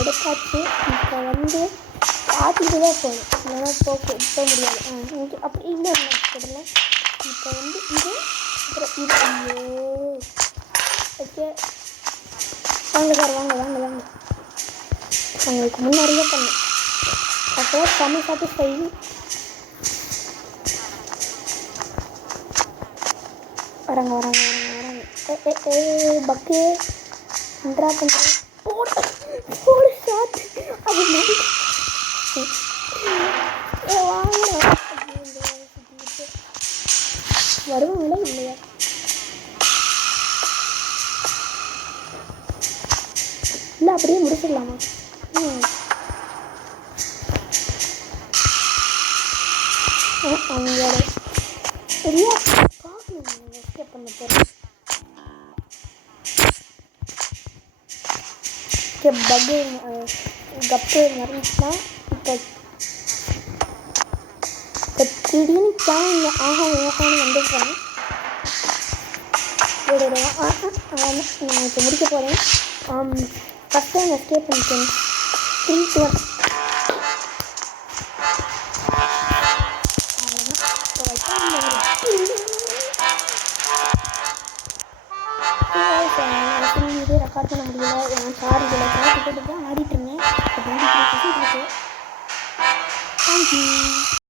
எடுத்தாச்சு. இப்போ வந்து பார்த்துட்டு தான் போகணும், இல்லைன்னா போக முடியாது. இங்கே அப்படி இன்னொரு மேட்ச் போடலாம். இப்போ வந்து இது அப்புறம் இது. ஐயோ ஓகே வாங்க சார், வாங்க வாங்க வாங்க. உங்களுக்கு முன்னாடியே பண்ணேன், அப்போ செம்ம சாட்டிஸ்ஃபை. வராங்க வராங்க வராங்க வராங்க. பக்கு இன்ட்ரா பண்ணுறேன். போடு ஷாட். அது மாதிரி வருவாங்களா இல்லையா? இல்லை அப்படியே முடிச்சிடலாமா? அவங்களோட சரியா பார்க்கணும். நீங்கள் எஸ்கேப் பண்ண போகிறேன். பக்கு கப்பு மறந்துச்சுன்னா இப்போ திடீர்னு கேங்க ஓஹான்னு வந்துருக்கேன். நான் இப்போ முடிக்க போகிறேன். ஃபஸ்ட் டைம் எஸ்கேப் பண்ணிட்டேன். 3, 2, 1. வீடியோ ரெக்கார்ட் பண்ண முடியல. நான் சாரி, இதில் பார்த்துட்டு தான் ஆடிட்டு இருந்தேன். தேங்க்யூ.